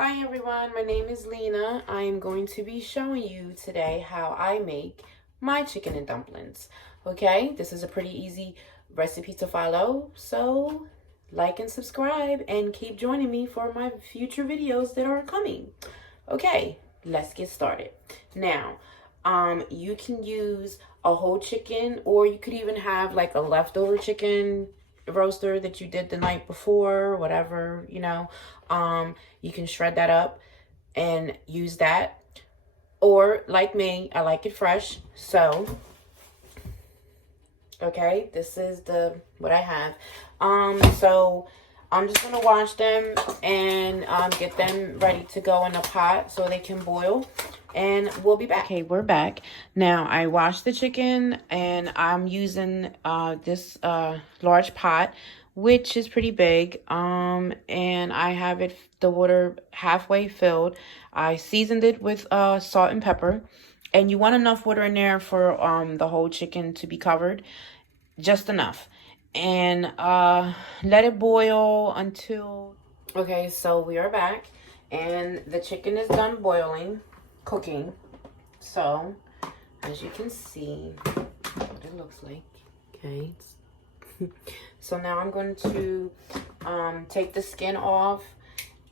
Hi everyone, my name is Lena. I am going to be showing you today how I make my chicken and dumplings. Okay, this is a pretty easy recipe to follow, so like and subscribe and keep joining me for my future videos that are coming. Okay, let's get started. Now, you can use a whole chicken, or you could even have like a leftover chicken roaster that you did the night before, whatever, you can shred that up and use that. Or like me, I like it fresh. So, okay, this is what I have. So I'm just gonna wash them and get them ready to go in a pot so they can boil. And we'll be back. Okay, we're back. Now, I washed the chicken and I'm using this large pot, which is pretty big. And I have the water halfway filled. I seasoned it with salt and pepper. And you want enough water in there for the whole chicken to be covered. Just enough. And let it boil until... Okay, so we are back. And the chicken is done boiling, cooking. So, as you can see, what it looks like. Okay. So now I'm going to take the skin off.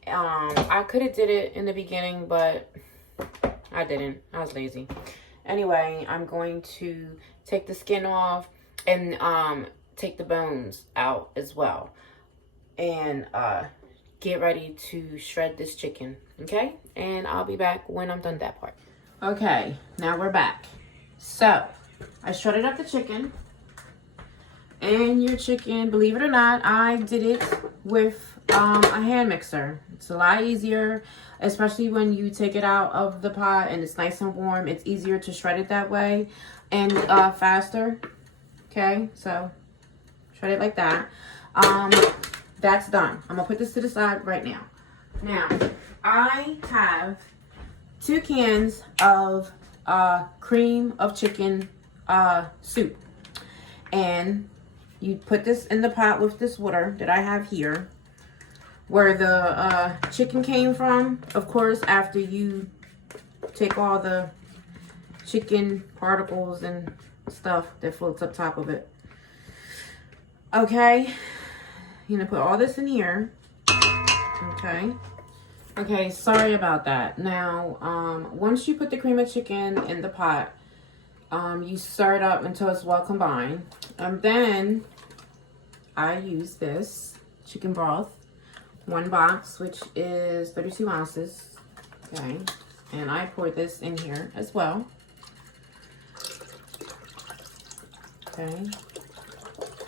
I could have did it in the beginning, but I didn't. I was lazy. Anyway, I'm going to take the skin off and take the bones out as well. And get ready to shred this chicken. Okay? And I'll be back when I'm done that part. Okay, now we're back. So, I shredded up the chicken. And your chicken, believe it or not, I did it with a hand mixer. It's a lot easier, especially when you take it out of the pot and it's nice and warm. It's easier to shred it that way and faster. Okay, so shred it like that. That's done. I'm gonna put this to the side right now. Now, I have 2 cans of cream of chicken soup. And you put this in the pot with this water that I have here, where the chicken came from. Of course, after you take all the chicken particles and stuff that floats up top of it. Okay, you're gonna put all this in here. Okay, sorry about that. Now, once you put the cream of chicken in the pot, you stir it up until it's well combined. And then I use this chicken broth, 1 box, which is 32 ounces. Okay, and I pour this in here as well. Okay,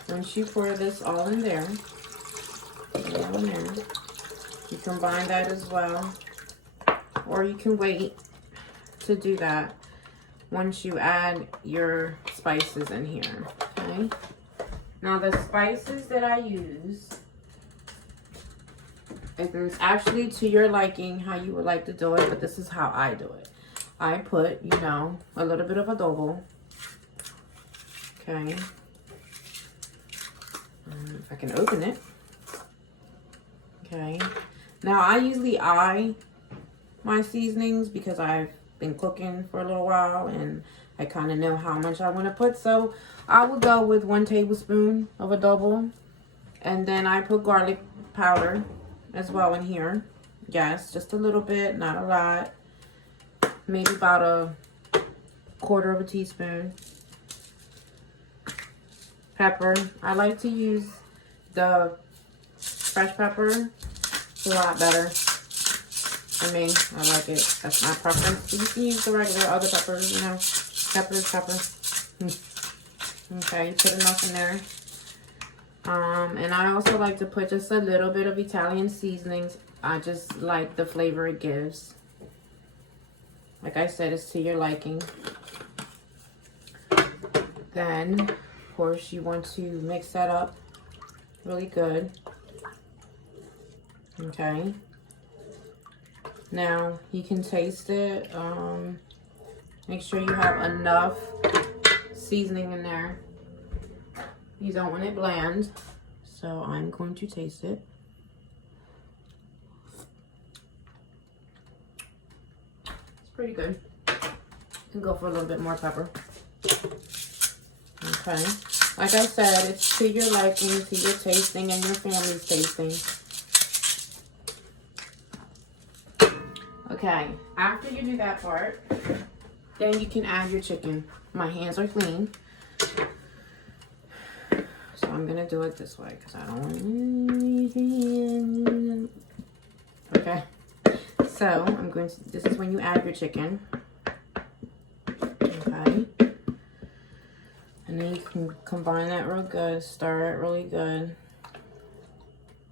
once you pour this all in there, you combine that as well, or you can wait to do that once you add your spices in here. Okay, now the spices that I use, it's actually to your liking how you would like to do it, but this is how I do it. I put, a little bit of adobo. Okay, if I can open it. Okay, now I usually eye my seasonings because I've been cooking for a little while and I kind of know how much I want to put. So I would go with 1 tablespoon of adobo, and then I put garlic powder as well in here. Yes, just a little bit, not a lot. Maybe about a 1/4 of a teaspoon. Pepper. I like to use the fresh pepper. It's a lot better. I mean, I like it. That's my preference. You can use the regular other peppers, pepper. Okay, put enough in there. And I also like to put just a little bit of Italian seasonings. I just like the flavor it gives. Like I said, it's to your liking. Then, of course, you want to mix that up really good. Okay. Now, you can taste it. Make sure you have enough seasoning in there. You don't want it bland. So, I'm going to taste it. pretty good. You can go for a little bit more pepper. Okay. Like I said, it's to your liking, to your tasting, and your family's tasting. Okay. After you do that part, then you can add your chicken. My hands are clean. So I'm going to do it this way because I don't want anything. Okay. So I'm going to, this is when you add your chicken. Okay. And then you can combine that real good, stir it really good.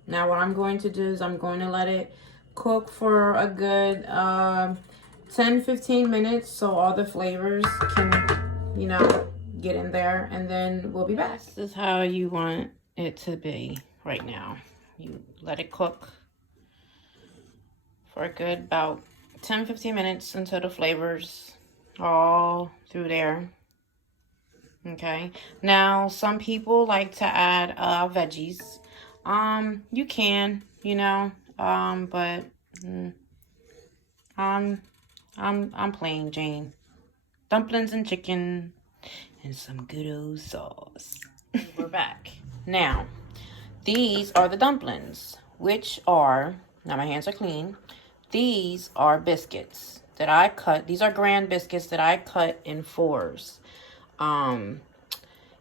Now what I'm going to do is I'm going to let it cook for a good 10-15 minutes so all the flavors can, you know, get in there, and then we'll be back. This is how you want it to be right now. You let it cook for a good about 10-15 minutes until the flavors are all through there. Okay, now some people like to add veggies. You can, you know, but I'm plain Jane. Dumplings and chicken and some good old sauce. We're back. Now, these are the dumplings, which are, now my hands are clean. These are biscuits that I cut. These are grand biscuits that I cut in 4s.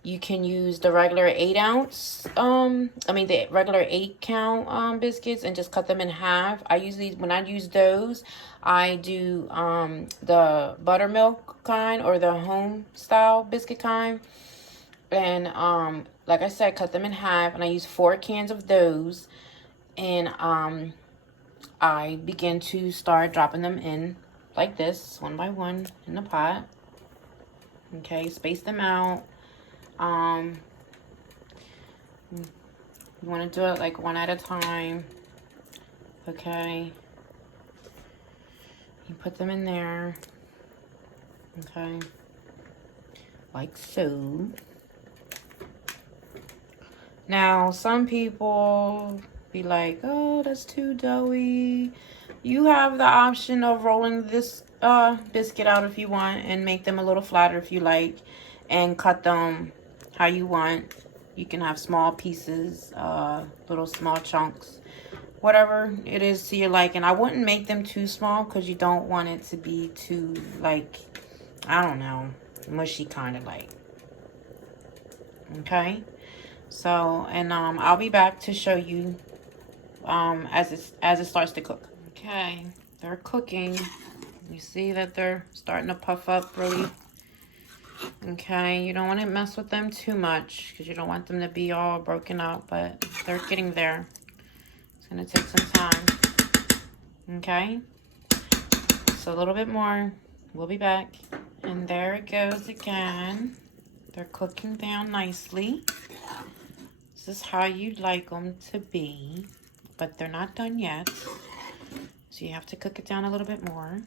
You can use the regular 8-ounce, the regular 8-count biscuits and just cut them in half. I usually, when I use those, I do the buttermilk kind or the home style biscuit kind. And like I said, cut them in half, and I use 4 cans of those. And I begin to start dropping them in like this, one by one in the pot. Okay, space them out. You want to do it like one at a time. Okay. You put them in there. Okay. Like so. Now, some people be like, oh, that's too doughy. You have the option of rolling this biscuit out if you want and make them a little flatter if you like, and cut them how you want. You can have small pieces, little small chunks, whatever it is to your liking. I wouldn't make them too small because you don't want it to be too, like, I don't know, mushy kind of like. Okay, so, and I'll be back to show you as it starts to cook. Okay, they're cooking. You see that they're starting to puff up really. Okay, you don't want to mess with them too much because you don't want them to be all broken up, but they're getting there. It's going to take some time. Okay, so a little bit more. We'll be back. And there it goes again. They're cooking down nicely. This is how you'd like them to be, but they're not done yet. So you have to cook it down a little bit more.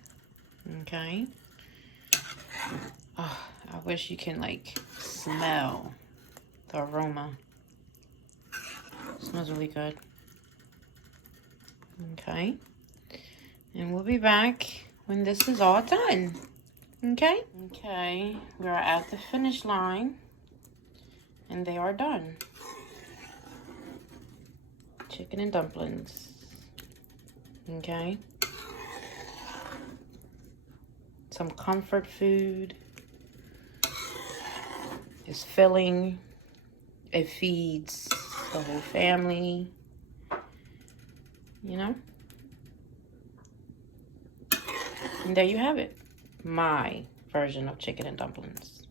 Okay. Oh, I wish you can like smell the aroma. It smells really good. Okay. And we'll be back when this is all done. Okay? Okay, we're at the finish line and they are done. Chicken and dumplings. Okay. Some comfort food. It's filling. It feeds the whole family. You know? And there you have it. My version of chicken and dumplings.